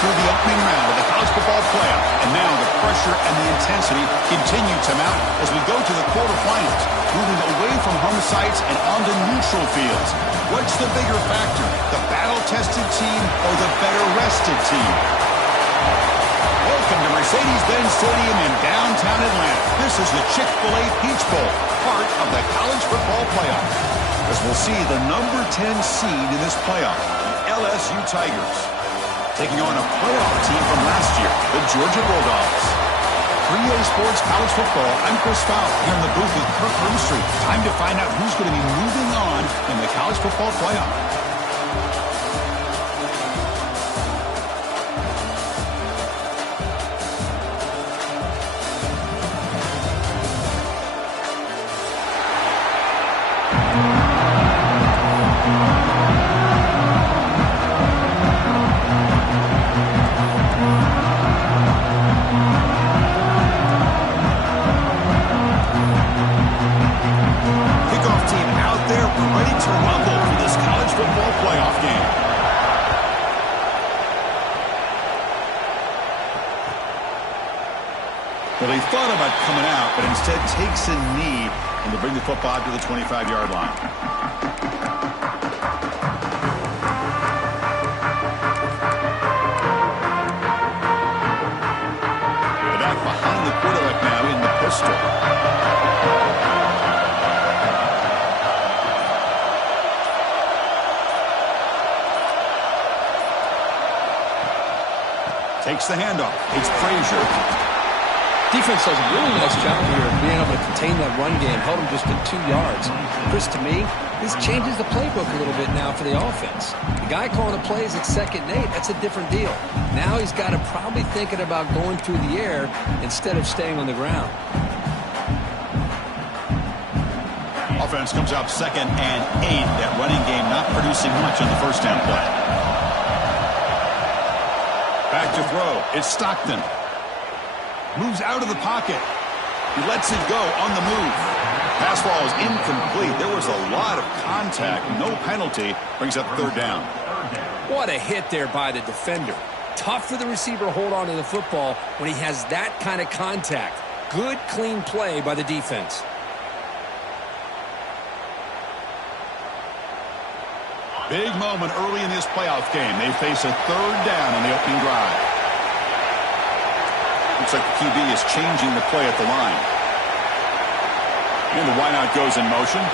through the opening round of the college football playoff. And now the pressure and the intensity continue to mount as we go to the quarterfinals, moving away from home sites and onto neutral fields. What's the bigger factor, the battle-tested team or the better-rested team? Welcome to Mercedes-Benz Stadium in downtown Atlanta. This is the Chick-fil-A Peach Bowl, part of the college football playoff. As we'll see the number 10 seed in this playoff, the LSU Tigers, taking on a playoff team from last year, the Georgia Bulldogs. 3A Sports College Football, I'm Chris Fowler here in the booth with Kirk Roomstreet. Time to find out who's going to be moving on in the college football playoff. Well, they thought about coming out, but instead takes a knee, and they bring the football to the 25-yard line. The back behind the quarterback now in the pistol. Takes the handoff. It's Frazier. Defense does a really nice job here of being able to contain that run game, held him just at 2 yards. Chris, to me, this changes the playbook a little bit now for the offense. The guy calling the plays at 2nd and 8, that's a different deal. Now he's got to probably thinking about going through the air instead of staying on the ground. Offense comes out 2nd and 8. That running game not producing much on the first down play. Back to throw. It's Stockton. Moves out of the pocket. He lets it go on the move. Pass ball is incomplete. There was a lot of contact. No penalty. Brings up 3rd down. What a hit there by the defender. Tough for the receiver to hold on to the football when he has that kind of contact. Good, clean play by the defense. Big moment early in this playoff game. They face a 3rd down in the opening drive. Looks like the QB is changing the play at the line. And the wideout goes in motion.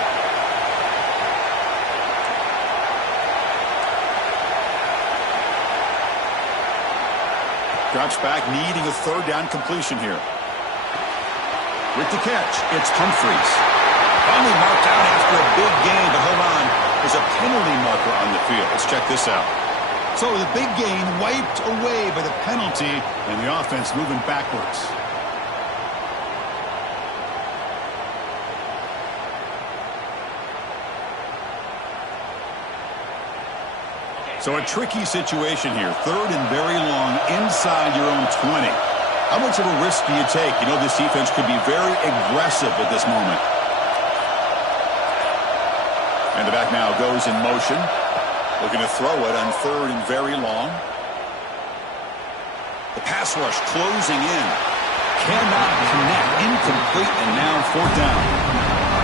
Drops back, needing a 3rd down completion here. With the catch, it's Humphreys. Finally marked out after a big gain, but hold on. There's a penalty marker on the field. Let's check this out. So the big gain wiped away by the penalty, and the offense moving backwards. So a tricky situation here. 3rd and very long inside your own 20. How much of a risk do you take? You know this defense could be very aggressive at this moment. And the back now goes in motion. Looking to throw it on 3rd and very long. The pass rush closing in. Cannot connect. Incomplete, and now 4th down.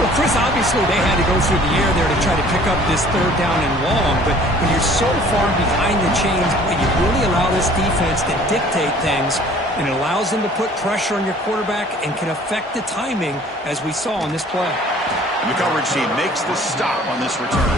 Well, Chris, obviously they had to go through the air there to try to pick up this 3rd down and long, but when you're so far behind the chains, you really allow this defense to dictate things, and it allows them to put pressure on your quarterback and can affect the timing, as we saw on this play. And the coverage team makes the stop on this return.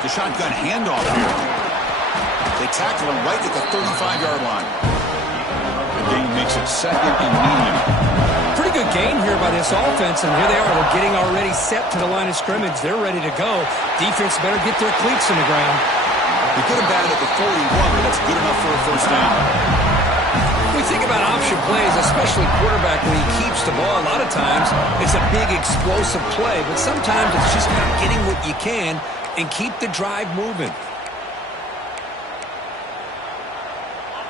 The shotgun handoff here. They tackle him right at the 35-yard line. The gain makes it 2nd and medium. Pretty good gain here by this offense, and here they are. They're getting already set to the line of scrimmage. They're ready to go. Defense better get their cleats in the ground. They get him batted at the 41, but that's good enough for a 1st down. We think about option plays, especially quarterback when he keeps the ball. A lot of times it's a big explosive play, but sometimes it's just about getting what you can and keep the drive moving.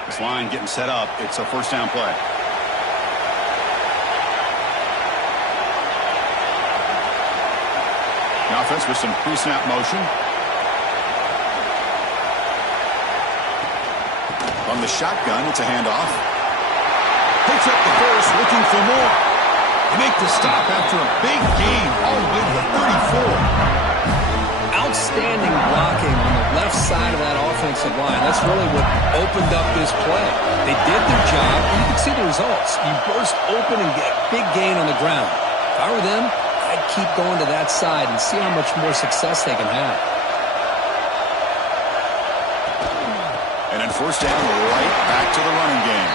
This line getting set up. It's a first down play. The offense with some pre-snap motion. On the shotgun, it's a handoff. Picks up the first, looking for more. They make the stop after a big gain all the way to the 34. Outstanding blocking on the left side of that offensive line. That's really what opened up this play. They did their job, and you can see the results. You burst open and get a big gain on the ground. If I were them, I'd keep going to that side and see how much more success they can have. And then first down, right back to the running game.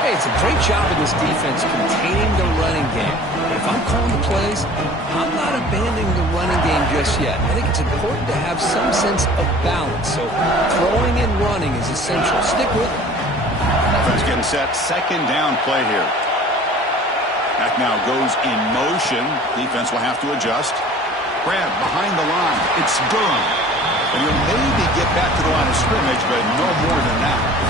Hey, it's a great job of this defense containing the running game. If I'm calling the plays, I'm not abandoning the running game just yet. I think it's important to have some sense of balance. So throwing and running is essential. Stick with it. Offense getting set. Second down play here. Back now goes in motion. Defense will have to adjust. Grab behind the line. It's Durham. And he'll maybe get back to the line of scrimmage, but no more than that.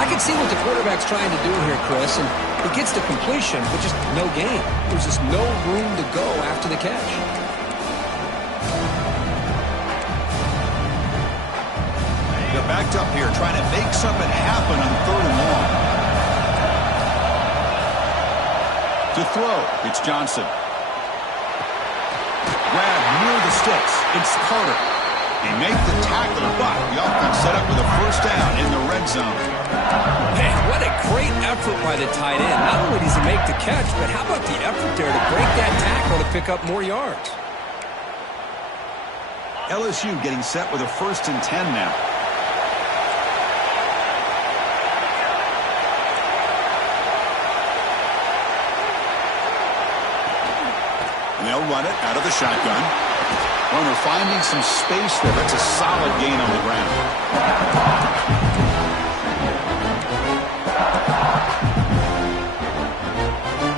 I can see what the quarterback's trying to do here, Chris, and he gets the completion, but just no gain. There's just no room to go after the catch. They're backed up here, trying to make something happen on third and long. To throw, it's Johnson. Grab near the sticks. It's Carter. They make the tackle, but the offense set up with a first down in the red zone. Man, what a great effort by the tight end. Not only does he make the catch, but how about the effort there to break that tackle to pick up more yards? LSU getting set with a 1st and 10 now. And they'll run it out of the shotgun. Runner finding some space there. That's a solid gain on the ground.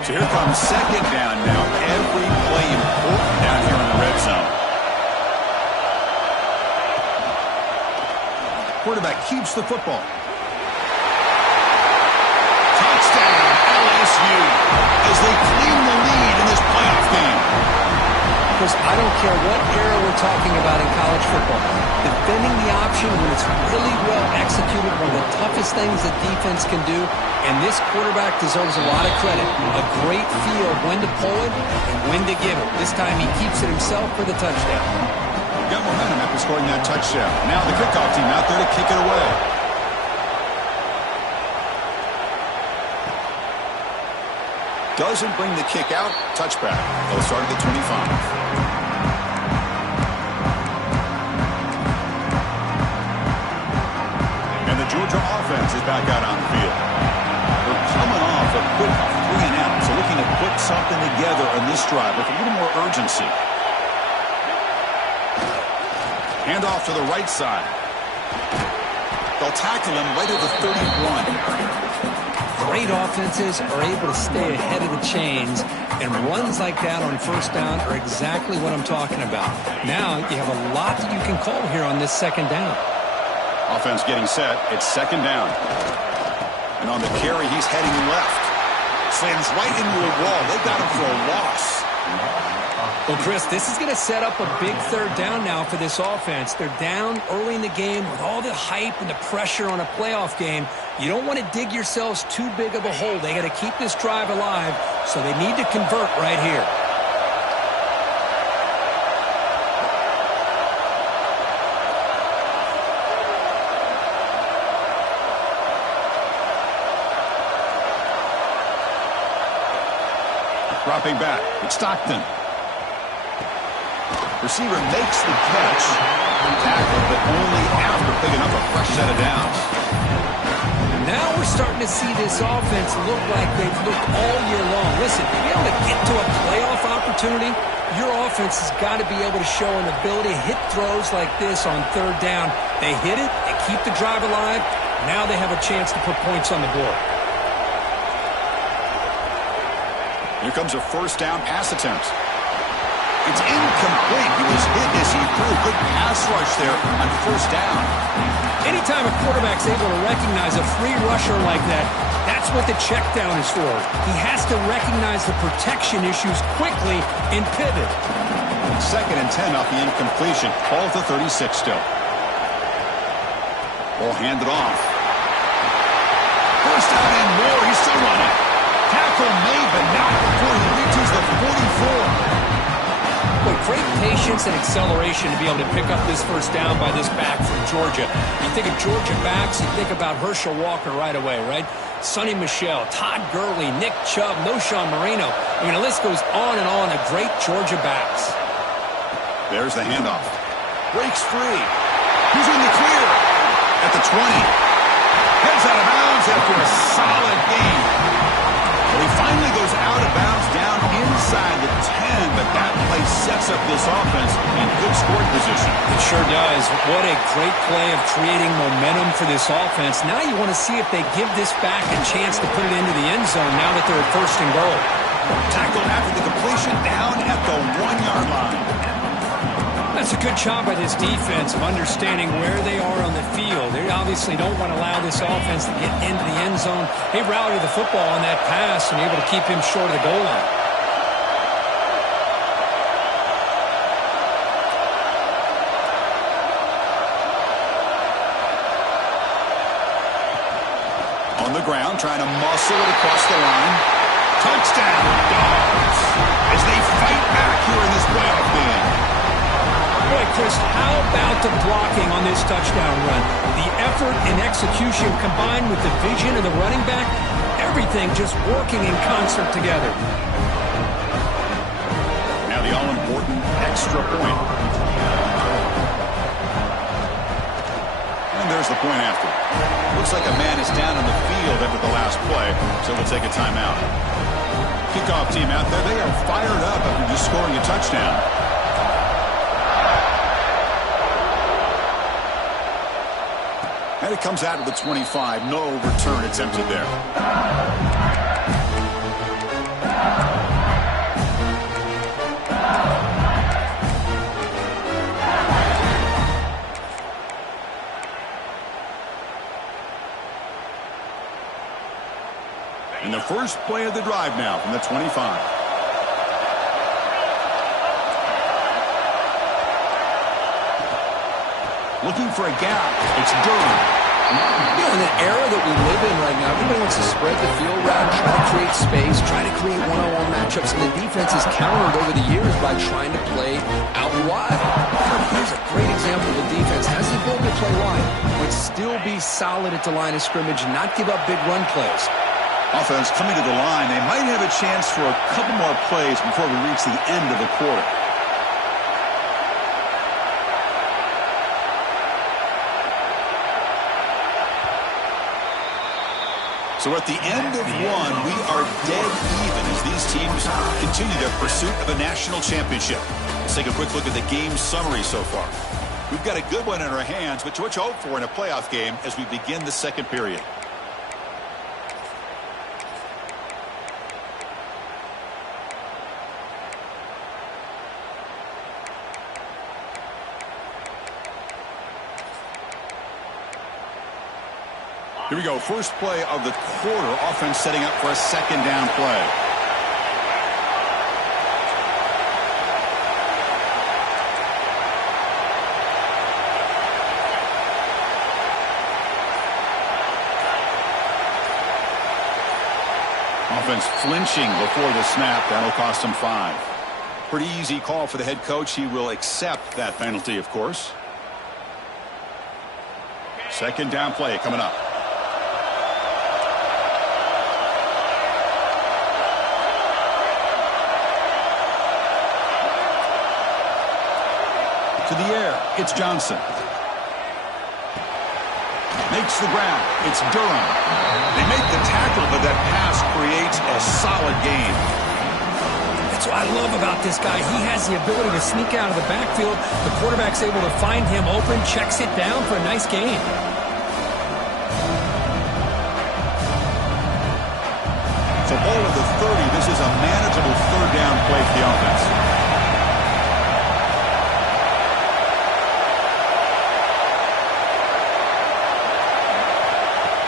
So here comes second down now. Every play important down here in the red zone. Quarterback keeps the football. Touchdown, LSU, as they clean the lead in this playoff game. Because I don't care what era we're talking about in college football. Defending the option when it's really well executed, one of the toughest things that defense can do, and this quarterback deserves a lot of credit. A great feel of when to pull it and when to give it. This time he keeps it himself for the touchdown. Got momentum after scoring that touchdown. Now the kickoff team out there to kick it away. Doesn't bring the kick out. Touchback. They'll start at the 25. And the Georgia offense is back out on the field. They're coming off a quick 3 and out, so looking to put something together on this drive with a little more urgency. Handoff to the right side. They'll tackle him right at the 31. Great offenses are able to stay ahead of the chains, and runs like that on first down are exactly what I'm talking about. Now you have a lot that you can call here on this second down. Offense getting set. It's second down. And on the carry, he's heading left. Slams right into a wall. They got him for a loss. Well, Chris, this is going to set up a big third down now for this offense. They're down early in the game with all the hype and the pressure on a playoff game. You don't want to dig yourselves too big of a hole. They got to keep this drive alive, so they need to convert right here. Dropping back. It's Stockton. Receiver makes the catch. Tackle, but only after picking up a fresh set of downs. Now we're starting to see this offense look like they've looked all year long. Listen, to be able to get to a playoff opportunity, your offense has got to be able to show an ability to hit throws like this on third down. They hit it, they keep the drive alive, Now they have a chance to put points on the board. Here comes a first down pass attempt. It's incomplete. He was hit as he threw. Good pass rush there on first down. Anytime a quarterback's able to recognize a free rusher like that, that's what the check down is for. He has to recognize the protection issues quickly and pivot. 2nd and 10 off the incompletion. Ball to 36 still. Ball handed off. First down and more. He's still running. Tackle made, but not before he reaches the 44. Boy, great patience and acceleration to be able to pick up this first down by this back from Georgia. You think of Georgia backs, you think about Herschel Walker right away, right? Sonny Michel, Todd Gurley, Nick Chubb, Noshawn Marino. I mean, the list goes on and on of great Georgia backs. There's the handoff. Breaks free. He's in the clear. At the 20. Heads out of bounds after a solid gain. Well, he finally goes out of bounds down inside the 10, but that play sets up this offense in good scoring position. It sure does. What a great play of creating momentum for this offense. Now you want to see if they give this back a chance to put it into the end zone now that they're at 1st and goal. Tackled after the completion down at the 1-yard line. That's a good job by this defense of understanding where they are on the field. They obviously don't want to allow this offense to get into the end zone. They rallied the football on that pass and able to keep him short of the goal line. On the ground, trying to muscle it across the line. Touchdown, Dogs, as they fight back here in this playoff game. Boy, Chris, how about the blocking on this touchdown run? The effort and execution combined with the vision of the running back, everything just working in concert together. Now the all-important extra point. And there's the point after. Looks like a man is down on the field after the last play, so we'll take a timeout. Kickoff team out there, they are fired up after just scoring a touchdown. And it comes out to the 25. No return attempted there. And the first play of the drive now from the 25. Looking for a gap. It's Durham. You know, in the era that we live in right now, everybody wants to spread the field around, try to create space, try to create one-on-one matchups, and the defense is countered over the years by trying to play out wide. Here's a great example of a defense has the ability to play wide, but still be solid at the line of scrimmage and not give up big run plays. Offense coming to the line. They might have a chance for a couple more plays before we reach the end of the quarter. So at the end of one, we are dead even as these teams continue their pursuit of a national championship. Let's take a quick look at the game summary so far. We've got a good one in our hands, but what you hope for in a playoff game as we begin the second period. Here we go. First play of the quarter. Offense setting up for a second down play. Offense flinching before the snap. That'll cost him 5. Pretty easy call for the head coach. He will accept that penalty, of course. Second down play coming up. To the air, it's Johnson. Makes the ground. It's Durham. They make the tackle, but that pass creates a solid gain. That's what I love about this guy. He has the ability to sneak out of the backfield. The quarterback's able to find him open, checks it down for a nice gain. So ball at the 30. This is a manageable third down play for the offense.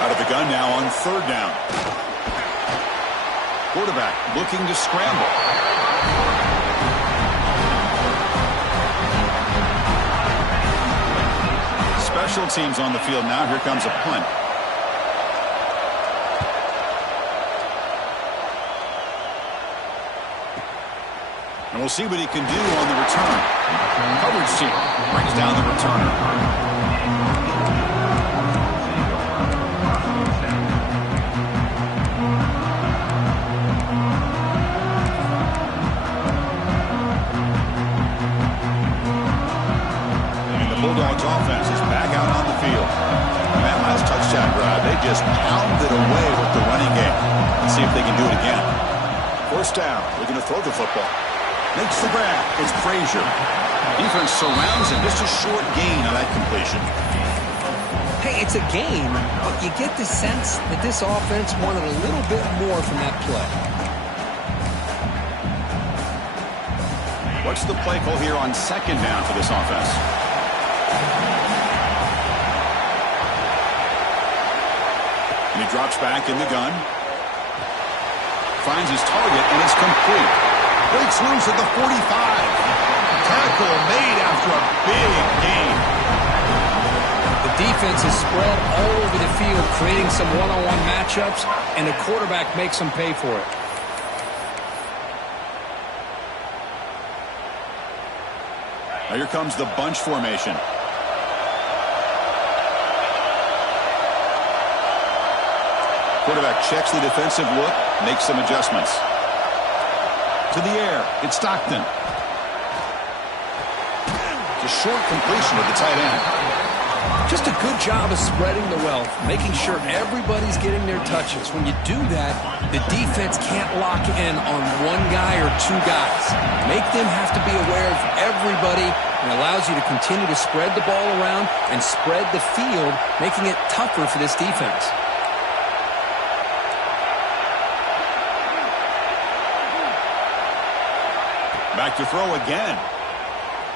Out of the gun now on third down. Quarterback looking to scramble. Special teams on the field now. Here comes a punt. And we'll see what he can do on the return. Coverage team brings down the returner. Bulldogs offense is back out on the field. And that last touchdown drive, they just pounded away with the running game. Let's see if they can do it again. First down, looking to throw the football. Makes the grab. It's Frazier. Defense surrounds him. Just a short gain on that completion. Hey, it's a gain, but you get the sense that this offense wanted a little bit more from that play. What's the play call here on second down for this offense? And he drops back in the gun. Finds his target, and it's complete. Breaks loose at the 45. Tackle made after a big gain. The defense is spread all over the field, creating some one-on-one matchups, and the quarterback makes them pay for it. Now here comes the bunch formation. Quarterback checks the defensive look, makes some adjustments. To the air, it's Stockton. It's a short completion of the tight end. Just a good job of spreading the wealth, making sure everybody's getting their touches. When you do that, the defense can't lock in on one guy or two guys. Make them have to be aware of everybody, and allows you to continue to spread the ball around and spread the field, making it tougher for this defense. Back to throw again.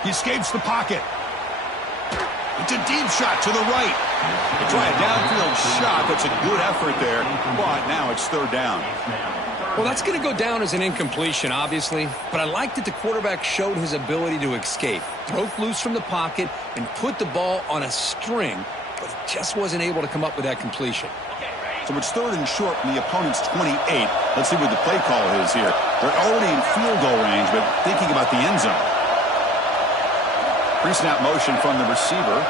He escapes the pocket. It's a deep shot to the right. They try a downfield shot. That's a good effort there, but now it's third down. Well, that's going to go down as an incompletion, obviously, but I like that the quarterback showed his ability to escape. Broke loose from the pocket and put the ball on a string, but he just wasn't able to come up with that completion. So it's third and short from the opponent's 28. Let's see what the play call is here. They're already in field goal range, but thinking about the end zone. Pre-snap motion from the receiver.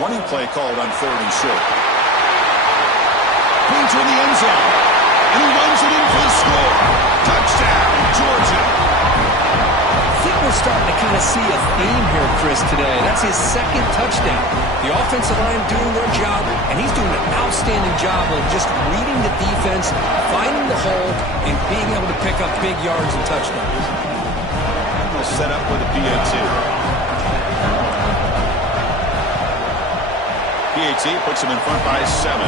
Running play called on third and short. Points in the end zone. And he runs it in for the score. Touchdown, Georgia. I think we're starting to kind of see a theme here, Chris, today. That's his second touchdown. The offensive line doing their job, and he's doing an outstanding job of just reading the defense, finding the hole, and being able to pick up big yards and touchdowns. We'll set up with a PAT. PAT puts him in front by 7.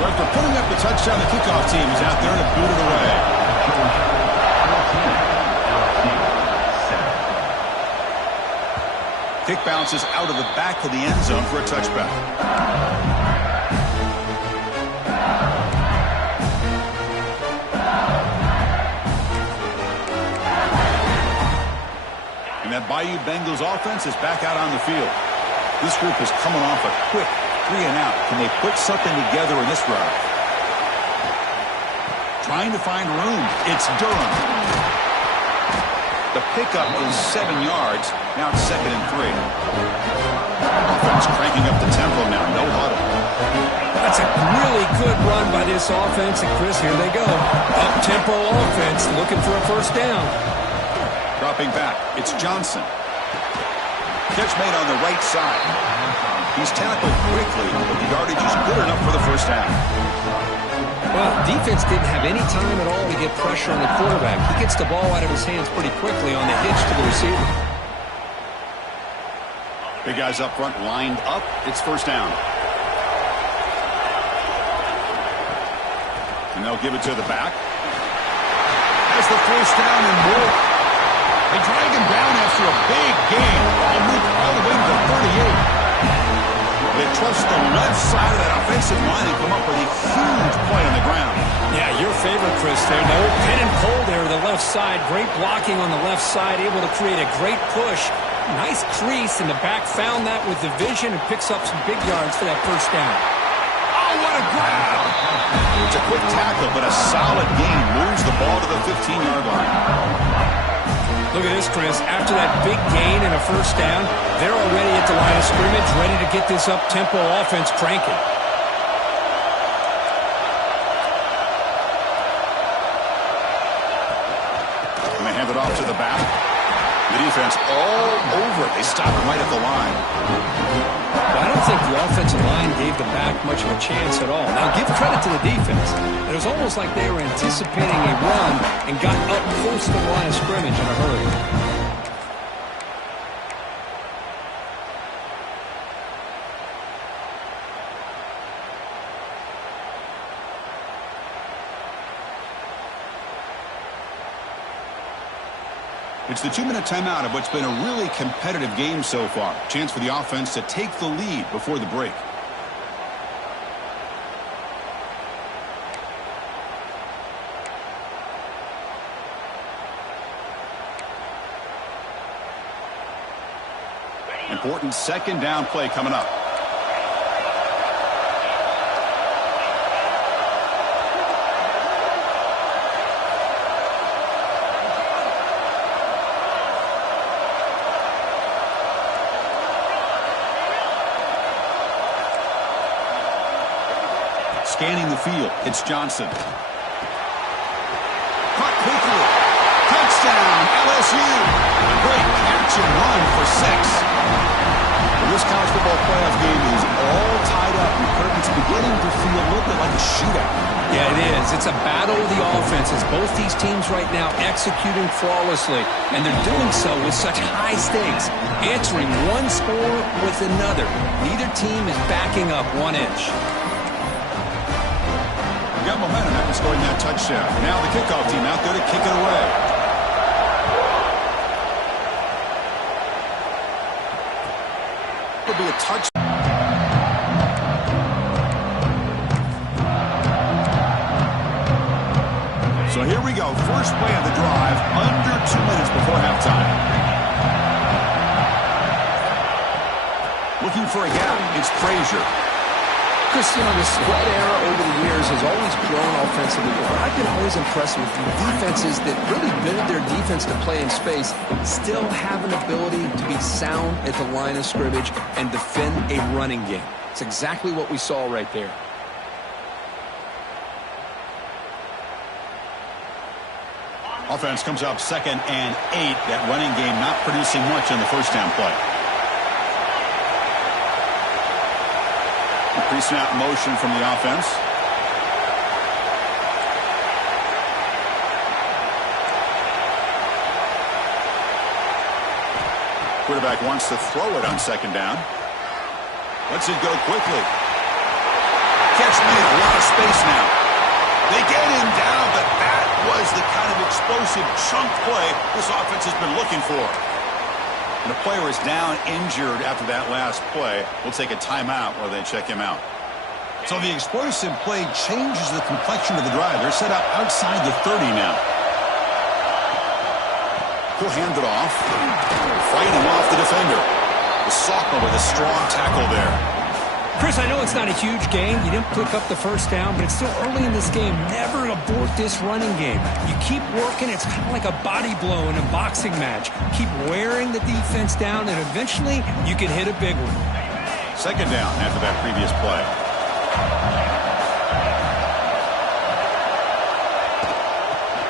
So after putting up the touchdown, the kickoff team is out there to boot it away. Kick bounces out of the back of the end zone for a touchback. And that Bayou Bengals offense is back out on the field. This group is coming off a quick 3 and out. Can they put something together in this drive? Trying to find room. It's Durham. The pickup is 7 yards. Now it's 2nd and 3. Offense cranking up the tempo now. No huddle. That's a really good run by this offense. And, Chris, here they go. Up-tempo offense looking for a first down. Dropping back. It's Johnson. Catch made on the right side. He's tackled quickly, but the yardage is good enough for the first down. Well, defense didn't have any time at all to get pressure on the quarterback. He gets the ball out of his hands pretty quickly on the hitch to the receiver. Big guys up front lined up. It's first down. And they'll give it to the back. Has the first down and more. They drag him down after a big gain. Ball moved all the way to the 38. They trust the left side of that offensive line and come up with a huge play on the ground. Yeah, your favorite, Chris, there. No pin and pull there, the left side. Great blocking on the left side, able to create a great push. Nice crease, and the back found that with the vision and picks up some big yards for that first down. Oh, what a grab! It's a quick tackle, but a solid gain moves the ball to the 15-yard line. Look at this, Chris. After that big gain and a first down, they're already at the line of scrimmage, ready to get this up-tempo offense cranking. And they hand it off to the back. The defense all over it. They stop it right at the line. Well, I don't think the offensive line gave the back much of a chance at all. Now, give credit to the defense. It was almost like they were anticipating a run and got up close to the line of scrimmage in a hurry. It's the 2-minute timeout of what's been a really competitive game so far. Chance for the offense to take the lead before the break. Important second down play coming up. Scanning the field, it's Johnson. Caught quickly. Touchdown, LSU. A great catch and run for 6. Well, this college football playoff game is all tied up. It's beginning to feel a little bit like a shootout. Yeah, it is. It's a battle of the offenses. Both these teams right now executing flawlessly, and they're doing so with such high stakes, answering one score with another. Neither team is backing up 1 inch. Got momentum after scoring that touchdown. Now the kickoff team out there to kick it away. It'll be a touchdown. So here we go. First play of the drive, under 2 minutes before halftime. Looking for a gap. It's Frazier. Chris, you know, the spread era over the years has always grown offensively, but I've been always impressed with defenses that really build their defense to play in space, still have an ability to be sound at the line of scrimmage and defend a running game. It's exactly what we saw right there. Offense comes up 2nd and 8. That running game not producing much on the first down play. Pre-snap motion from the offense. Quarterback wants to throw it on 2nd down. Lets it go quickly. Catch me in a lot of space now. They get him down, but that was the kind of explosive chunk play this offense has been looking for. And the player is down injured after that last play. We'll take a timeout while they check him out. So the explosive play changes the complexion of the drive. They're set up outside the 30 now. He'll hand it off. Fighting off the defender. The sophomore with a strong tackle there. Chris, I know it's not a huge gain. You didn't pick up the first down, but it's still early in this game. Never abort this running game. You keep working. It's kind of like a body blow in a boxing match. Keep wearing the defense down, and eventually you can hit a big one. 2nd down after that previous play.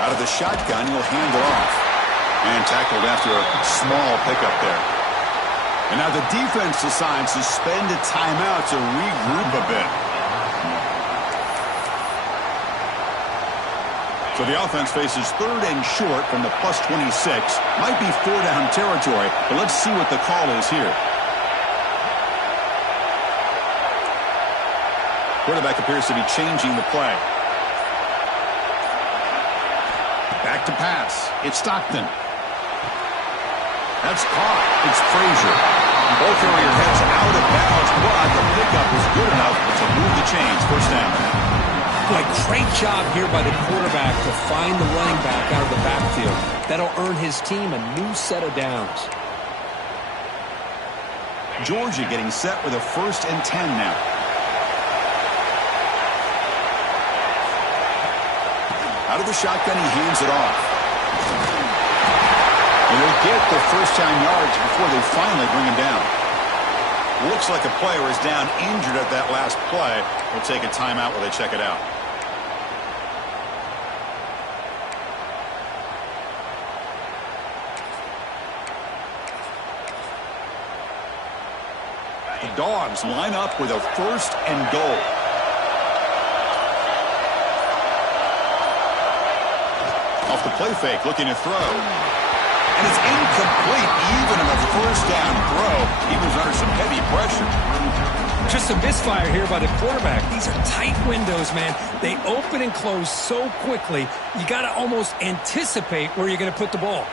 Out of the shotgun, he'll hand it off. And tackled after a small pickup there. And now the defense decides to spend a timeout to regroup a bit. So the offense faces 3rd and short from the +26. Might be 4-down territory, but let's see what the call is here. Quarterback appears to be changing the play. Back to pass. It's Stockton. That's caught. It's Frazier. Ball carrier heads out of bounds, but the pickup was good enough to move the chains. First down. Boy, great job here by the quarterback to find the running back out of the backfield. That'll earn his team a new set of downs. Georgia getting set with a 1st and 10 now. Out of the shotgun, he hands it off. And he'll get the first down yards before they finally bring him down. Looks like a player is down injured at that last play. We'll take a timeout while they check it out. The Dogs line up with a 1st and goal. Off the play fake, looking to throw. And it's incomplete, even on a 1st down throw. He was under some heavy pressure. Just a misfire here by the quarterback. These are tight windows, man. They open and close so quickly, you got to almost anticipate where you're going to put the ball.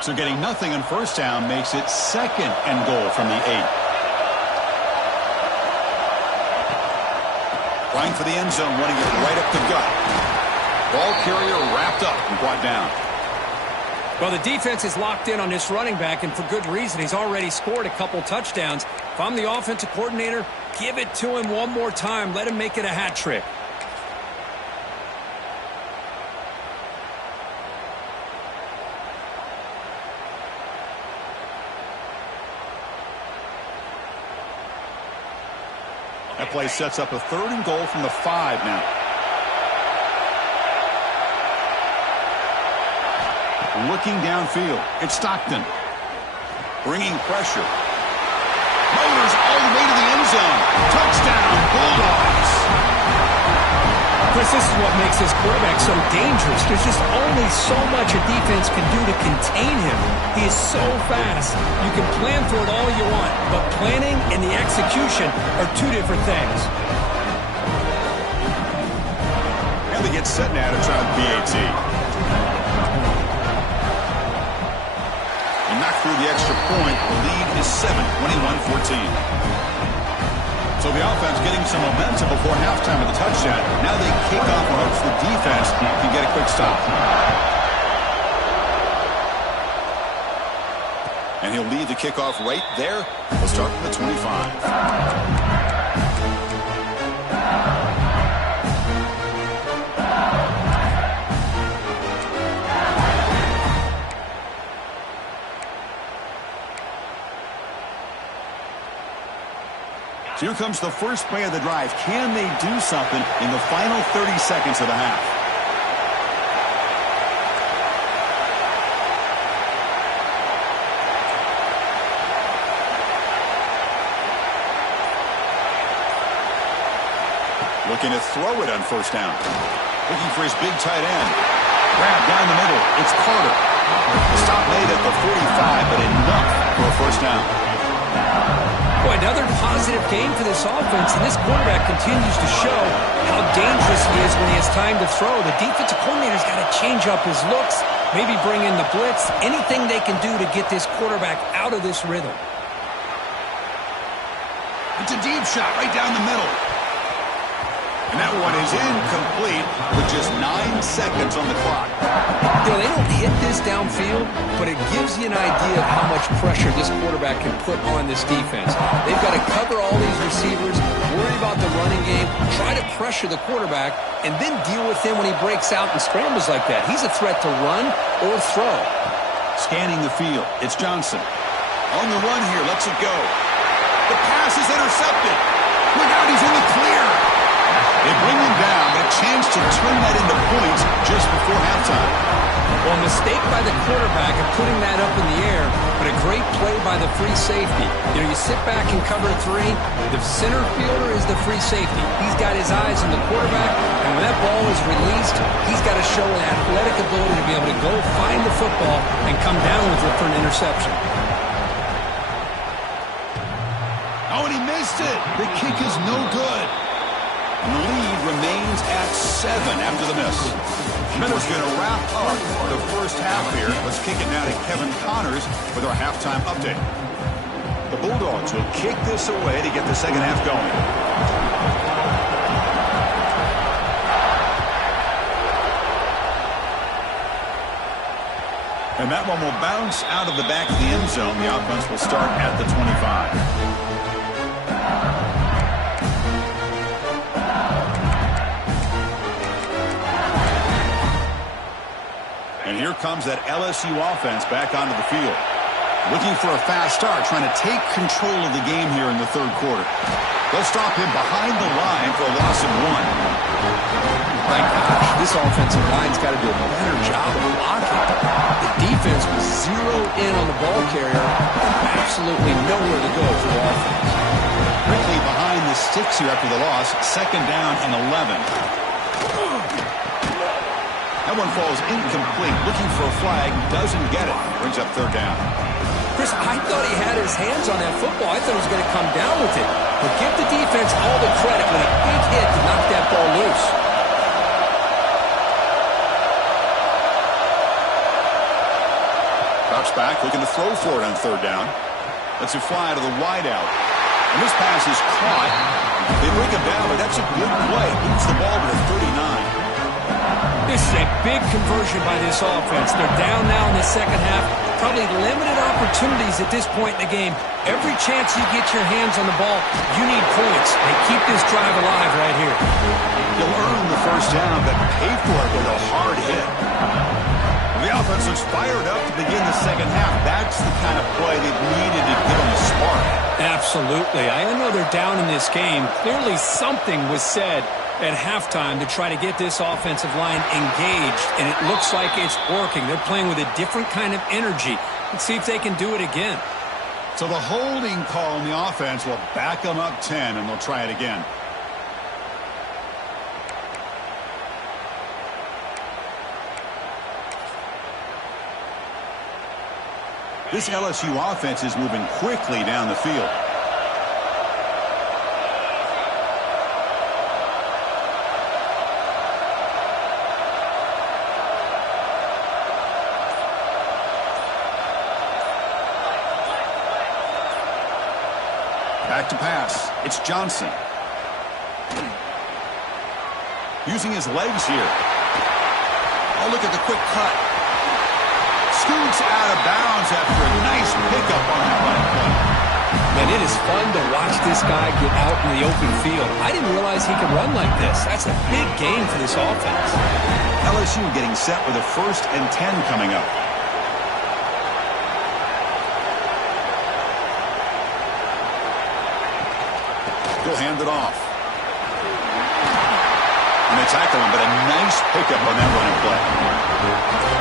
So getting nothing on 1st down makes it 2nd and goal from the 8. Trying for the end zone, running it right up the gut. Ball carrier wrapped up and brought down. Well, the defense is locked in on this running back, and for good reason. He's already scored a couple touchdowns. If I'm the offensive coordinator, give it to him one more time. Let him make it a hat trick. That play sets up a 3rd and goal from the 5 now. Looking downfield, it's Stockton. Bringing pressure. Motors all the way to the end zone. Touchdown, Bulldogs. Chris, this is what makes this quarterback so dangerous. There's just only so much a defense can do to contain him. He is so fast. You can plan for it all you want, but planning and the execution are 2 different things. And they get set now to try the PAT. And knock through the extra point. The lead is 7, 21-14. So the offense getting some momentum before halftime with the touchdown. Now they kick off and hopes the defense can get a quick stop. And he'll lead the kickoff right there. We'll start from the 25. Here comes the first play of the drive. Can they do something in the final 30 seconds of the half? Looking to throw it on 1st down. Looking for his big tight end. Grab down the middle. It's Carter. Stop made at the 45, but enough for a 1st down. Boy, another positive game for this offense, and this quarterback continues to show how dangerous he is when he has time to throw. The defensive coordinator's got to change up his looks, maybe bring in the blitz, anything they can do to get this quarterback out of this rhythm. It's a deep shot right down the middle. And that one is incomplete with just 9 seconds on the clock. You know, they don't hit this downfield, but it gives you an idea of how much pressure this quarterback can put on this defense. They've got to cover all these receivers, worry about the running game, try to pressure the quarterback, and then deal with him when he breaks out and scrambles like that. He's a threat to run or throw. Scanning the field, it's Johnson. On the run here, lets it go. The pass is intercepted. Look out, he's in the clear. They bring him down, but a chance to turn that into points just before halftime. Well, a mistake by the quarterback of putting that up in the air, but a great play by the free safety. You know, you sit back and cover 3. The center fielder is the free safety. He's got his eyes on the quarterback, and when that ball is released, he's got to show an athletic ability to be able to go find the football and come down with it for an interception. Oh, and he missed it. The kick is no good. And the lead remains at 7 after the miss. Miller's going to wrap up the first half here. Let's kick it now to Kevin Connors with our halftime update. The Bulldogs will kick this away to get the second half going. And that one will bounce out of the back of the end zone. The offense will start at the 25. And here comes that LSU offense back onto the field. Looking for a fast start, trying to take control of the game here in the third quarter. They'll stop him behind the line for a loss of 1. My gosh, this offensive line's got to do a better job of blocking. The defense was zeroed in on the ball carrier. Absolutely nowhere to go for the offense. Quickly behind the sticks here after the loss. Second down and 11. That one falls incomplete. Looking for a flag. Doesn't get it. Brings up third down. Chris, I thought he had his hands on that football. I thought he was going to come down with it. But give the defense all the credit with a big hit to knock that ball loose. Drops back, looking to throw for it on third down. Lets it fly to the wideout. And this pass is caught. They bring him down, but that's a good play. Moves the ball to the 39. This is a big conversion by this offense. They're down now in the second half. Probably limited opportunities at this point in the game. Every chance you get your hands on the ball, you need points. They keep this drive alive right here. You'll earn the first down, but pay for it with a hard hit. The offense looks fired up to begin the second half. That's the kind of play they've needed to give them a spark. Absolutely. I know they're down in this game. Clearly something was said at halftime to try to get this offensive line engaged, and it looks like it's working. They're playing with a different kind of energy. Let's see if they can do it again. So the holding call on the offense will back them up 10, and they'll try it again. This LSU offense is moving quickly down the field. Back to pass. It's Johnson. Using his legs here. Oh, look at the quick cut. Scoots out of bounds after a nice pickup on that running play. Man, it is fun to watch this guy get out in the open field. I didn't realize he could run like this. That's a big game for this offense. LSU getting set with a 1st and 10 coming up. He'll hand it off. And they tackle him, but a nice pickup on that running play.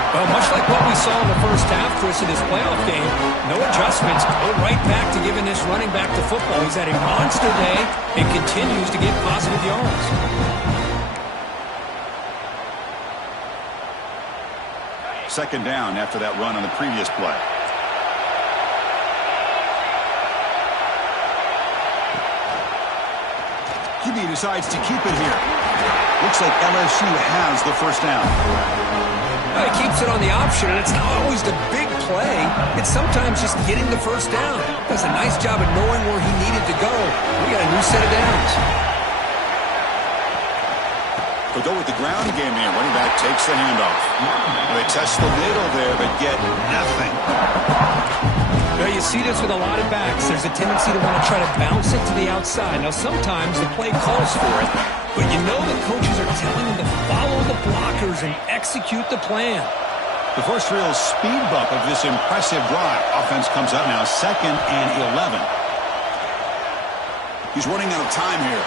Well, much like what we saw in the first half, Chris, in this playoff game, no adjustments. Go right back to giving this running back the football. He's had a monster day and continues to get positive yards. Second down after that run on the previous play. QB decides to keep it here. Looks like LSU has the first down. He keeps it on the option, and it's not always the big play. It's sometimes just getting the first down. Does a nice job of knowing where he needed to go. We got a new set of downs. They'll go with the ground game here. Running back takes the handoff. They test the middle there, but get nothing. Well, you see this with a lot of backs. There's a tendency to want to try to bounce it to the outside. Now, sometimes the play calls for it, but you know the coaches are telling them to follow the blockers and execute the plan. The first real speed bump of this impressive drive. Offense comes up now, 2nd and 11. He's running out of time here.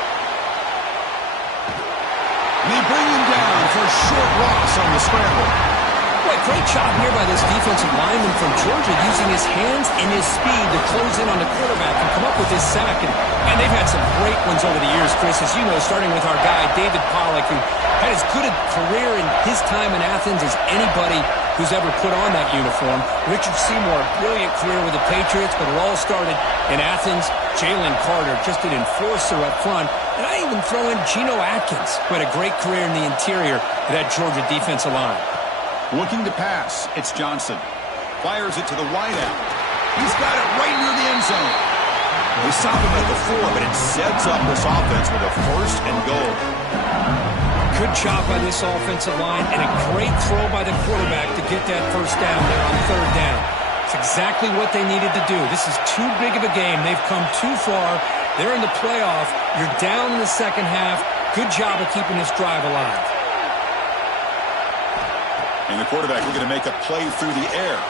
And they bring him down for a short loss on the scramble. Boy, great job here by this defensive lineman from Georgia using his hands and his speed to close in on the quarterback and come up with this sack. And they've had some great ones over the years, Chris, as you know, starting with our guy, David Pollock, who had as good a career in his time in Athens as anybody who's ever put on that uniform. Richard Seymour, brilliant career with the Patriots, but it all started in Athens. Jalen Carter, just an enforcer up front. And I even throw in Geno Atkins, who had a great career in the interior of that Georgia defensive line. Looking to pass, it's Johnson. Fires it to the wideout. He's got it right near the end zone. They stop him at the 4, but it sets up this offense with a 1st and goal. Good job by this offensive line and a great throw by the quarterback to get that 1st down there on 3rd down. It's exactly what they needed to do. This is too big of a game. They've come too far. They're in the playoff. You're down in the 2nd half. Good job of keeping this drive alive. And the quarterback looking to make a play through the air.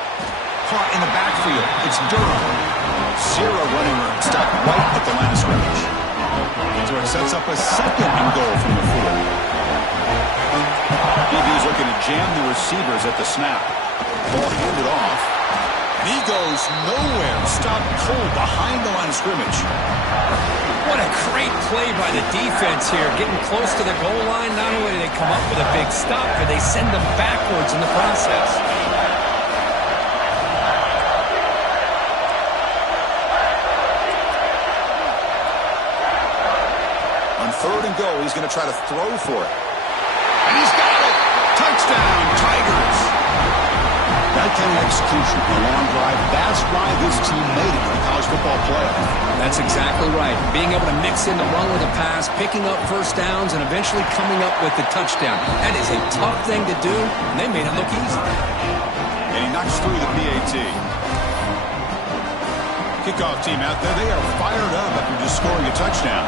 Caught in the backfield. It's Durham. Zero running room. Stopped right at the line of scrimmage. So it sets up a 2nd and goal from the 4. DB's looking to jam the receivers at the snap. Ball handed off. And he goes nowhere. Stopped cold behind the line of scrimmage. What a great play by the defense here. Getting close to the goal line, not only do they come up with a big stop, but they send them backwards in the process. On 3rd and goal, he's going to try to throw for it. And he's got it! Touchdown, Tigers! That kind of execution on a long drive, that's why this team made it to the college football playoff. That's exactly right. Being able to mix in the run with a pass, picking up 1st downs, and eventually coming up with the touchdown. That is a tough thing to do, and they made it look easy. And he knocks through the PAT. Kickoff team out there, they are fired up after just scoring a touchdown.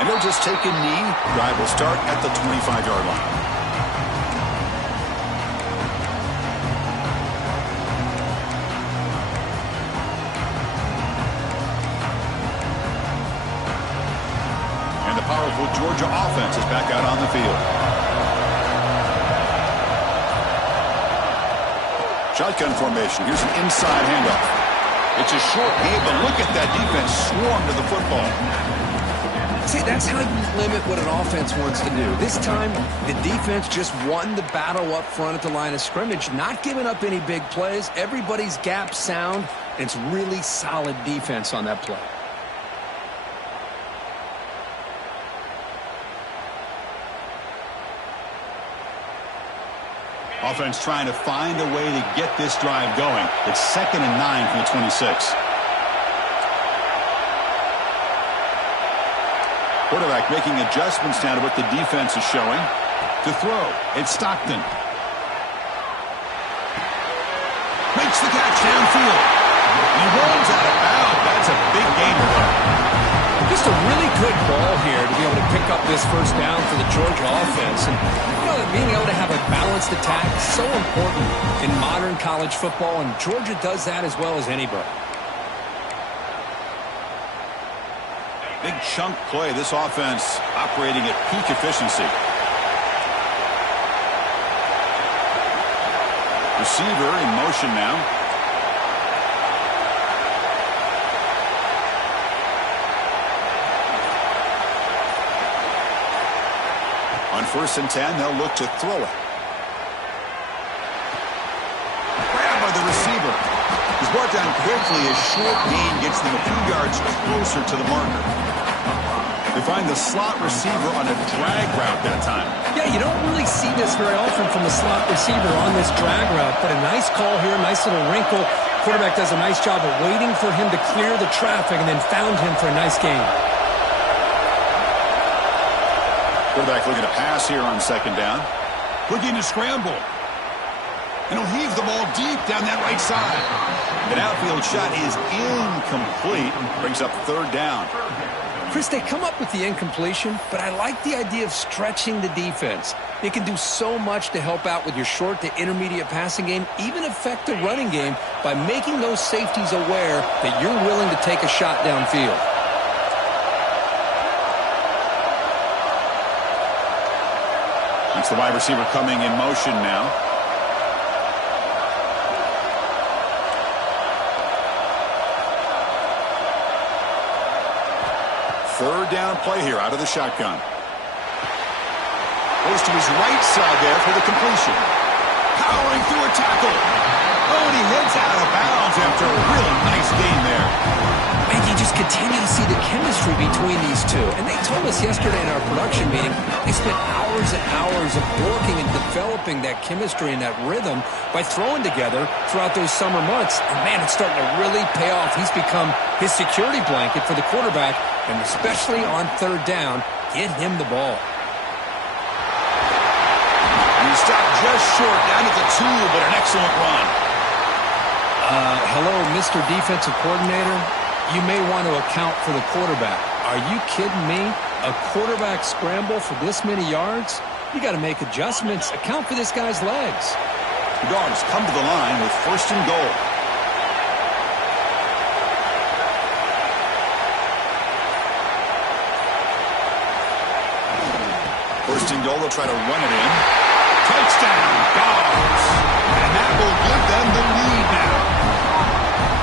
And they'll just take a knee. Drive will start at the 25-yard line. And the powerful Georgia offense is back out on the field. Shotgun formation. Here's an inside handoff. It's a short game, but look at that defense swarm to the football. See, that's how you limit what an offense wants to do. This time, the defense just won the battle up front at the line of scrimmage, not giving up any big plays. Everybody's gap sound. It's really solid defense on that play. Offense trying to find a way to get this drive going. It's 2nd and 9 from the 26. Quarterback making adjustments now to what the defense is showing. To throw, it's Stockton. Makes the catch downfield. He runs out of bounds. That's a big gainer. Just a really good ball here to be able to pick up this 1st down for the Georgia offense. And, you know, being able to have a balanced attack is so important in modern college football, and Georgia does that as well as anybody. Big chunk play. This offense operating at peak efficiency. Receiver in motion now. On 1st and 10, they'll look to throw it. Grab by the receiver. He's brought down quickly. A short gain gets them a few yards closer to the marker. They find the slot receiver on a drag route that time. Yeah, you don't really see this very often from the slot receiver on this drag route, but a nice call here, nice little wrinkle. Quarterback does a nice job of waiting for him to clear the traffic and then found him for a nice gain. Quarterback looking to pass here on 2nd down. Looking to scramble. And he'll heave the ball deep down that right side. An outfield shot is incomplete. Brings up 3rd down. Chris, they come up with the incompletion, but I like the idea of stretching the defense. It can do so much to help out with your short to intermediate passing game, even affect the running game by making those safeties aware that you're willing to take a shot downfield. That's the wide receiver coming in motion now. Third down play here out of the shotgun. Goes to his right side there for the completion. Powering through a tackle. Oh, and he heads out of bounds after a really nice gain there. Man, you just continue to see the chemistry between these two. And they told us yesterday in our production meeting, they spent hours and hours of working and developing that chemistry and that rhythm by throwing together throughout those summer months. And, man, it's starting to really pay off. He's become his security blanket for the quarterback, and especially on third down, get him the ball. And he stopped just short, down at the 2, but an excellent run. Hello, Mr. Defensive Coordinator. You may want to account for the quarterback. Are you kidding me? A quarterback scramble for this many yards? You got to make adjustments. Account for this guy's legs. The Dogs come to the line with 1st and goal. First and goal, they'll try to run it in. Touchdown, Dogs! And that will give them the lead now.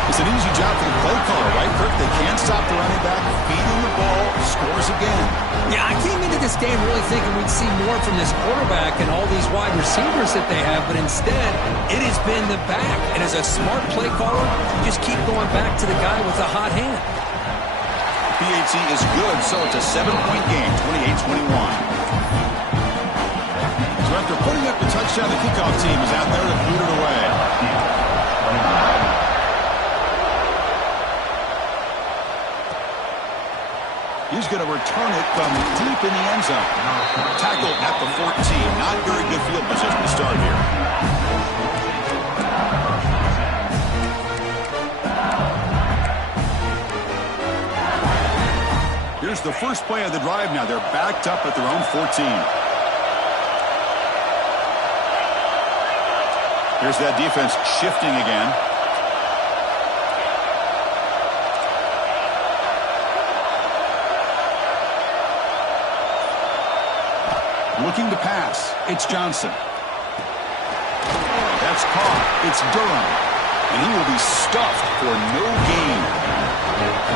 It's an easy job for the play caller, right, Kirk? They can't stop the running back, feeding the ball, scores again. Yeah, I came into this game really thinking we'd see more from this quarterback and all these wide receivers that they have, but instead, it has been the back. And as a smart play caller, you just keep going back to the guy with the hot hand. PAT is good, so it's a 7-point game, 28-21. So after putting up the touchdown, the kickoff team is out there to boot it away. He's going to return it from deep in the end zone. Tackle at the 14. Not very good field position to start here. Here's the first play of the drive now. They're backed up at their own 14. Here's that defense shifting again. Looking to pass. It's Johnson. That's caught. It's Durham. And he will be stuffed for no gain.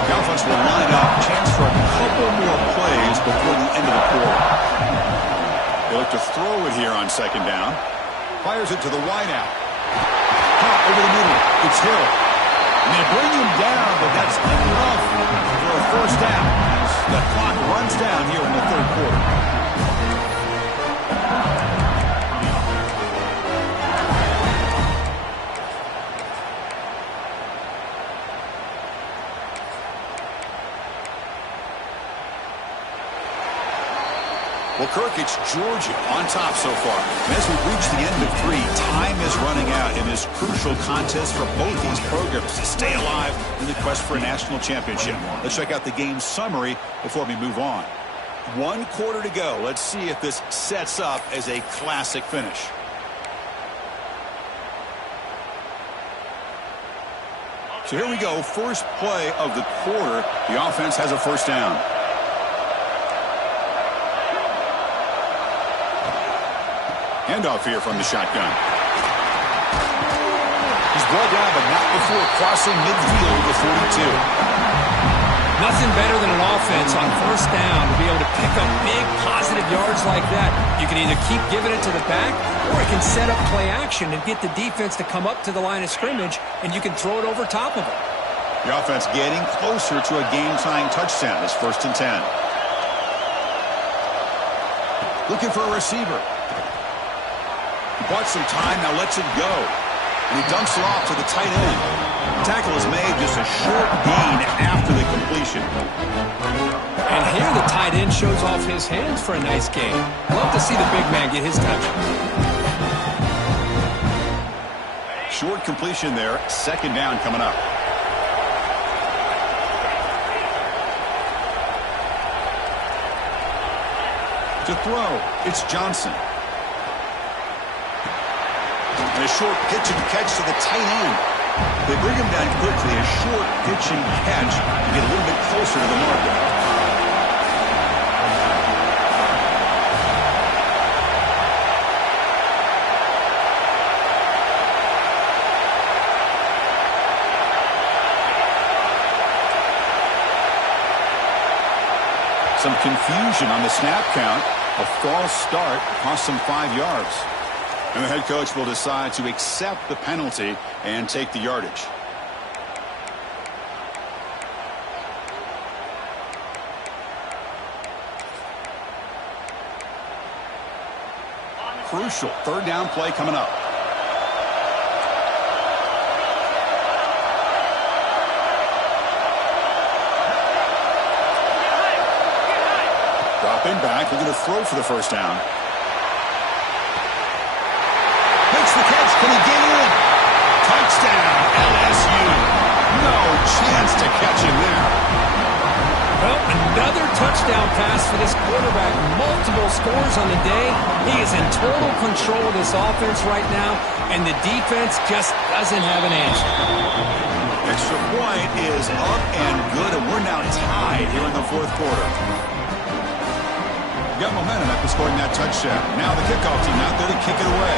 The offense will line up. Chance for a couple more plays before the end of the quarter. They look to throw it here on 2nd down. Fires it to the wideout. Caught over the middle. It's Hill. And they bring him down, but that's enough for a 1st down. The clock runs down here in the 3rd quarter. Well, Kirk, it's Georgia on top so far. And as we reach the end of 3, time is running out in this crucial contest for both these programs to stay alive in the quest for a national championship. Let's check out the game summary before we move on. 1 quarter to go. Let's see if this sets up as a classic finish. So here we go. First play of the quarter. The offense has a 1st down. Handoff here from the shotgun. He's brought down, but not before crossing midfield to 42. Nothing better than an offense on 1st down to be able to pick up big positive yards like that. You can either keep giving it to the back, or it can set up play action and get the defense to come up to the line of scrimmage, and you can throw it over top of them. The offense getting closer to a game-tying touchdown. It's 1st and 10. Looking for a receiver. Bought some time, now lets it go. And he dumps it off to the tight end. Tackle is made, just a short gain after the completion. And here the tight end shows off his hands for a nice gain. Love to see the big man get his touch. Short completion there, 2nd down coming up. To throw, it's Johnson. And a short pitch and catch to the tight end. They bring him down quickly. A short pitch and catch to get a little bit closer to the marker. some confusion on the snap count. A false start cost them 5 yards. And the head coach will decide to accept the penalty and take the yardage. Crucial third down play coming up. Dropping back, looking to throw for the first down. Makes the catch. Can he get in? Touchdown, LSU. No chance to catch him there. Well, another touchdown pass for this quarterback. Multiple scores on the day. He is in total control of this offense right now, and the defense just doesn't have an answer. Extra point is up and good, and we're now tied here in the fourth quarter. Got momentum after scoring that touchdown. Now the kickoff team out there to kick it away.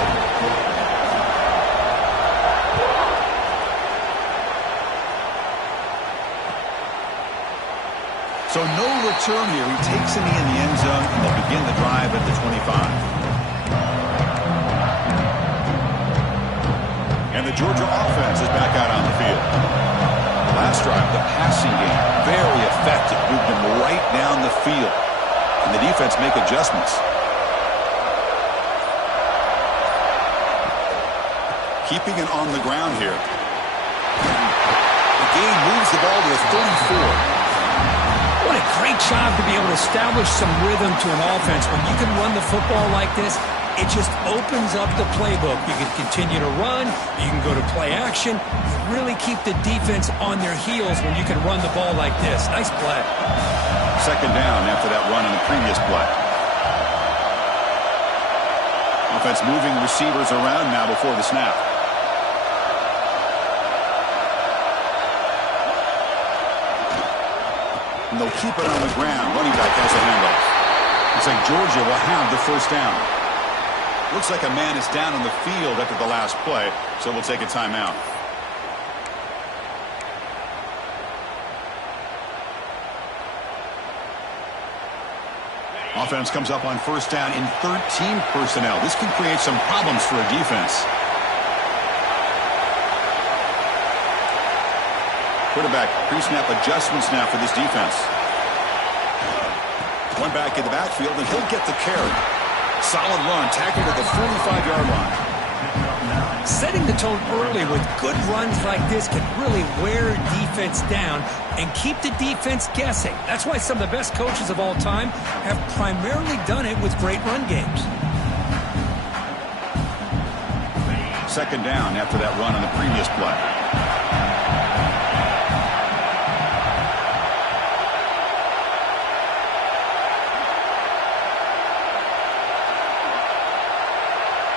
So no return here. He takes it in the end zone, and they'll begin the drive at the 25. And the Georgia offense is back out on the field. Last drive, the passing game, very effective. Moved them right down the field. And the defense make adjustments. Keeping it on the ground here. The game moves the ball to the 34. What a great job to be able to establish some rhythm to an offense. When you can run the football like this, it just opens up the playbook. You can continue to run. You can go to play action. You really keep the defense on their heels when you can run the ball like this. Nice play. Second down after that run in the previous play. Offense moving receivers around now before the snap. And they'll keep it on the ground. Running back has a handoff. Looks like Georgia will have the first down. Looks like a man is down on the field after the last play, so we'll take a timeout. Offense comes up on first down in 13 personnel. This can create some problems for a defense. Quarterback pre-snap adjustments now for this defense. One back in the backfield, and he'll get the carry. Solid run, tackled at the 45-yard line. Setting the tone early with good runs like this can really wear defense down and keep the defense guessing. That's why some of the best coaches of all time have primarily done it with great run games. Second down after that run on the previous play.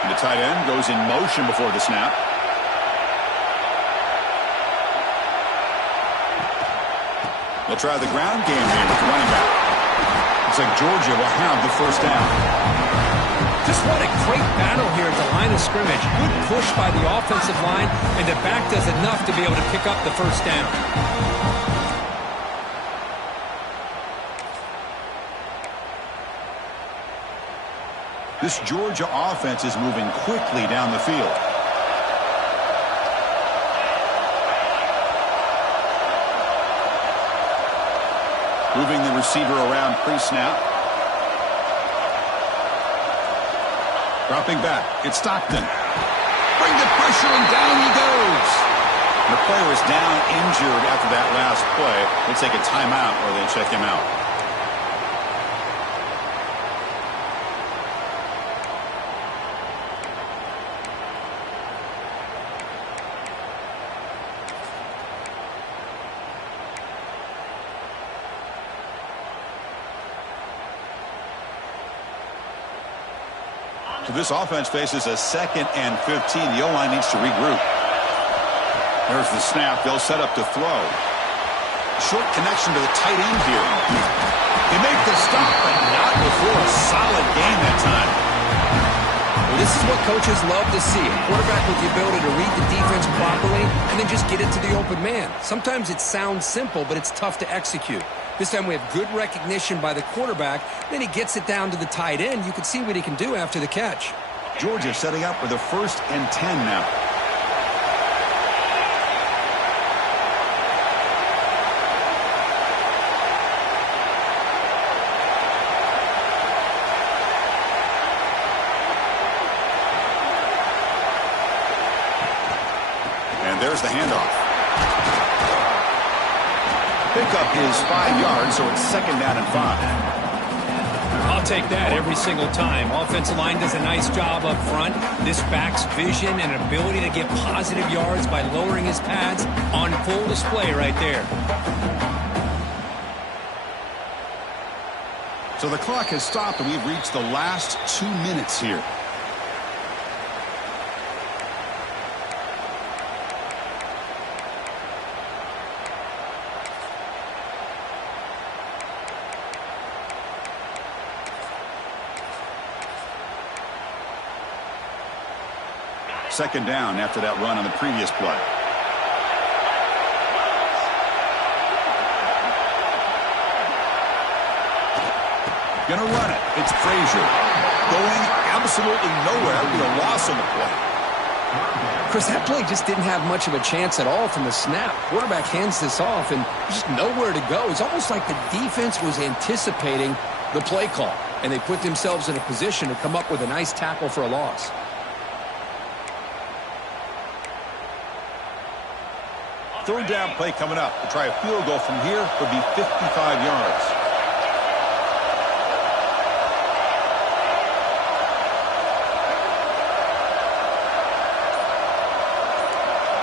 The tight end goes in motion before the snap. They'll try the ground game here with the running back. Looks like Georgia will have the first down. Just what a great battle here at the line of scrimmage. Good push by the offensive line, and the back does enough to be able to pick up the first down. This Georgia offense is moving quickly down the field. Moving the receiver around pre-snap. Dropping back. It's Stockton. Bring the pressure, and down he goes. The player is down injured after that last play. They'll take a timeout or they check him out. So this offense faces a 2nd and 15. The O-line needs to regroup. There's the snap. They'll set up to throw. Short connection to the tight end here. They make the stop, but not before a solid game that time. Well, this is what coaches love to see. A quarterback with the ability to read the defense properly and then just get it to the open man. Sometimes it sounds simple, but it's tough to execute. This time we have good recognition by the quarterback. Then he gets it down to the tight end. You can see what he can do after the catch. Georgia setting up for the 1st and 10 now. And there's the handoff. Pickup is 5 yards, so it's 2nd down and 5. I'll take that every single time. Offensive line does a nice job up front. This back's vision and ability to get positive yards by lowering his pads on full display right there. So the clock has stopped, and we've reached the last 2 minutes here. Second down after that run on the previous play. Gonna run it. It's Frazier. Going absolutely nowhere with a loss on the play. Chris, that play just didn't have much of a chance at all from the snap. Quarterback hands this off, and there's just nowhere to go. It's almost like the defense was anticipating the play call, and they put themselves in a position to come up with a nice tackle for a loss. Third down play coming up. To try a field goal from here would be 55 yards.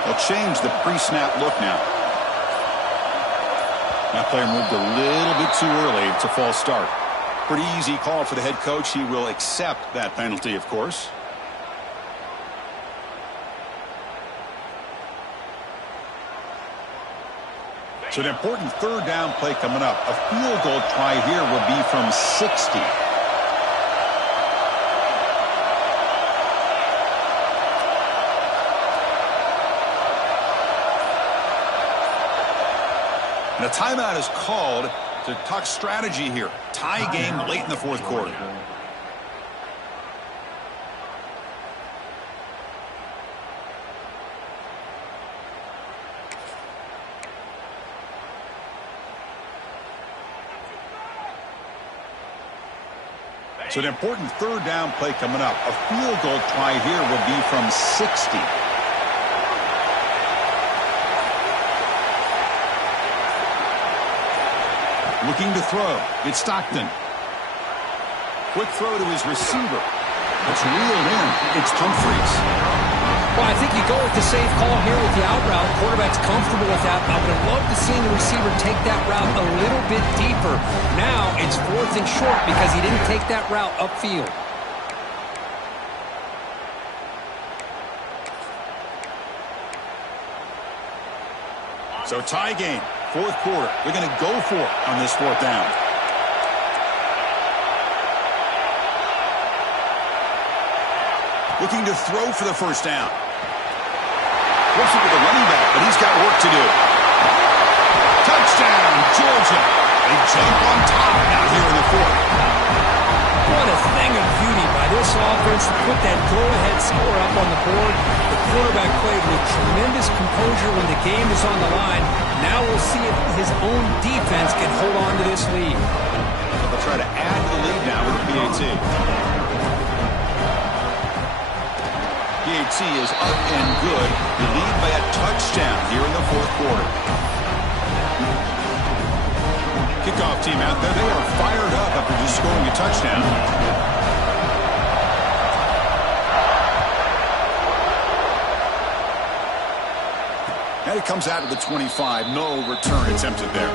They'll change the pre-snap look now. That player moved a little bit too early. It's a false start. Pretty easy call for the head coach. He will accept that penalty, of course. So an important third down play coming up. A field goal try here will be from 60. And a timeout is called to talk strategy here. Tie game late in the 4th quarter. So an important third down play coming up. A field goal try here will be from 60. Looking to throw. It's Stockton. Quick throw to his receiver. It's reeled in. It's Humphreys. Well, I think you go with the safe call here with the out route. Quarterback's comfortable with that. I would have loved to see the receiver take that route a little bit deeper. Now it's 4th and short because he didn't take that route upfield. So tie game, 4th quarter. They're going to go for it on this 4th down. Looking to throw for the first down. Flips it with the running back, but he's got work to do. Touchdown, Georgia. They jump on top now here in the 4th. What a thing of beauty by this offense to put that go-ahead score up on the board. The quarterback played with tremendous composure when the game was on the line. Now we'll see if his own defense can hold on to this lead. So they'll try to add to the lead now with the PAT. PAT is up and good. They lead by a touchdown here in the 4th quarter. Kickoff team out there. They are fired up after just scoring a touchdown. And it comes out to the 25. No return attempted there.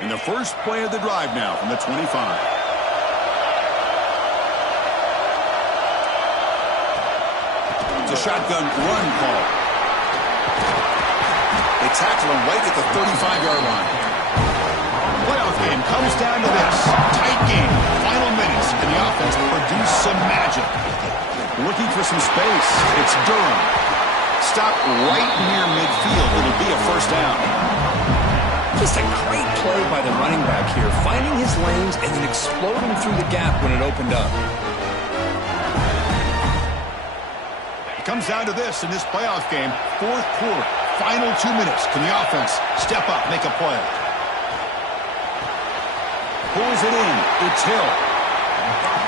In the first play of the drive now from the 25. It's a shotgun run call. They They tackle him right at the 35-yard line. Playoff game comes down to this. Tight game. Final minutes. And the offense produce some magic. Looking for some space. It's Durham. Stop right near midfield. It'll be a first down. Just a great play by the running back here, finding his lanes and then exploding through the gap when it opened up. It comes down to this in this playoff game. Fourth quarter, final 2 minutes. Can the offense step up, make a play? Pulls it in. It's Hill.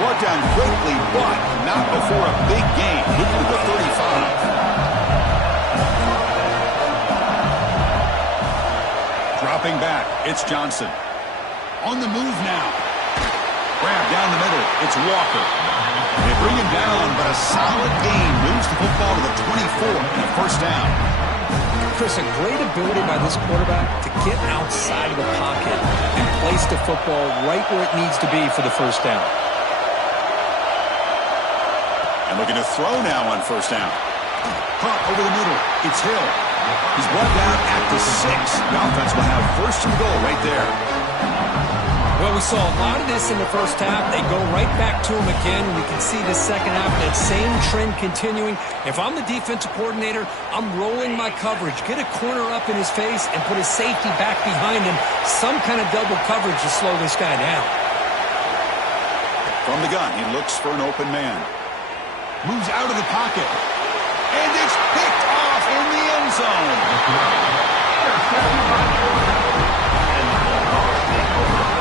Brought down quickly, but not before a big gain. Moving to the 35. Dropping back, it's Johnson. On the move now. Grab down the middle, it's Walker. They bring him down, but a solid gain moves the football to the 24 and a first down. Chris, a great ability by this quarterback to get outside of the pocket and place the football right where it needs to be for the first down. And looking to throw now on first down. Caught over the middle, it's Hill. He's brought down at the 6. The offense will have first and goal right there. Well, we saw a lot of this in the first half. They go right back to him again. We can see the second half, that same trend continuing. If I'm the defensive coordinator, I'm rolling my coverage. Get a corner up in his face and put his safety back behind him. Some kind of double coverage to slow this guy down. From the gun, he looks for an open man. Moves out of the pocket. And it's picked off in the end zone.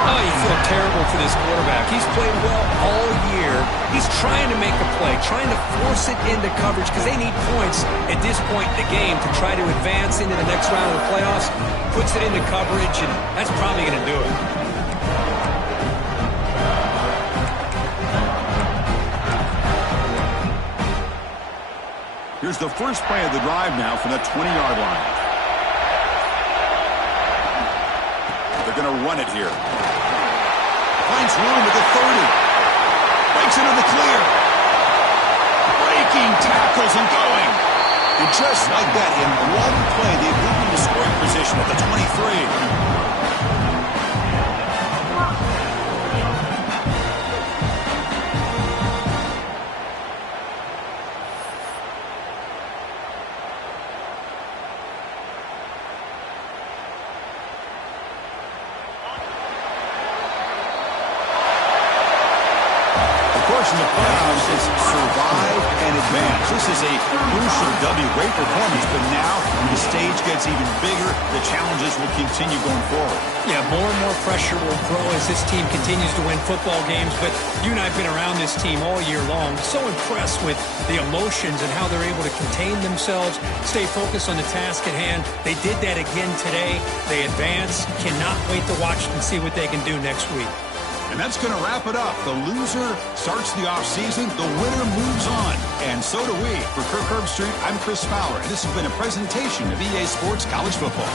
Oh, you feel terrible for this quarterback. He's played well all year. He's trying to make a play, trying to force it into coverage because they need points at this point in the game to try to advance into the next round of the playoffs. Puts it into coverage, and that's probably going to do it. Here's the first play of the drive now from the 20-yard line. They're going to run it here. Finds room at the 30. Breaks into the clear. Breaking tackles and going. And just like that, in one play, they've moved into scoring position at the 23. In the playoffs is survive and advance. This is a crucial W. Great performance, but now the stage gets even bigger. The challenges will continue going forward. Yeah, more and more pressure will grow as this team continues to win football games, but you and I have been around this team all year long. So impressed with the emotions and how they're able to contain themselves, stay focused on the task at hand. They did that again today. They advance. Cannot wait to watch and see what they can do next week. And that's going to wrap it up. The loser starts the offseason. The winner moves on. And so do we. For Kirk Herbstreit, I'm Chris Fowler. And this has been a presentation of EA Sports College Football.